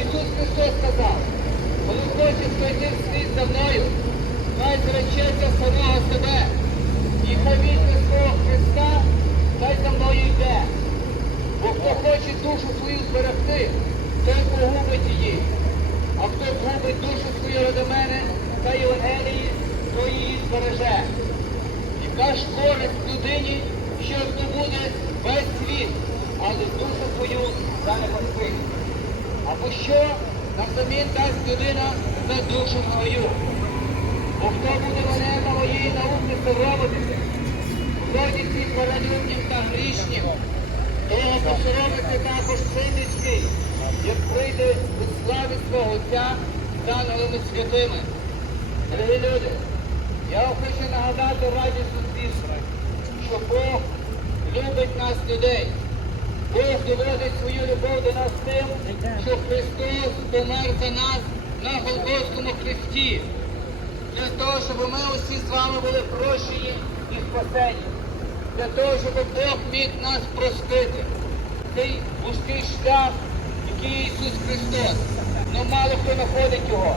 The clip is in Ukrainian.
Ісус Христос сказав, коли хоче в світ за мною, хай зречеться самого себе. І хай свого Христа, хай за мною йде. Бо хто хоче душу свою зберегти, той погубить її. А хто згубить душу свою ради мене та Євангелії, то її збереже. Яка ж користь людині, що здобуде весь світ, але душу свою занепастить. Або що навзамін дасть людина за душу свою? Бо хто буде мене на моїй науці соромитися, перед людям та грішнім, того посоромиться також людський, як прийде у славі свого Отця з ангелами святими. Дорогі люди, я вам хочу нагадати радісну звістку, що Бог любить нас людей. Доводить свою любов до нас тим, що Христос помер за нас на Голгофському хресті. Для того, щоб ми усі з вами були прощені і спасені. Для того, щоб Бог міг нас простити. Цей вузький шлях, який Ісус Христос. Ну мало хто знаходить його.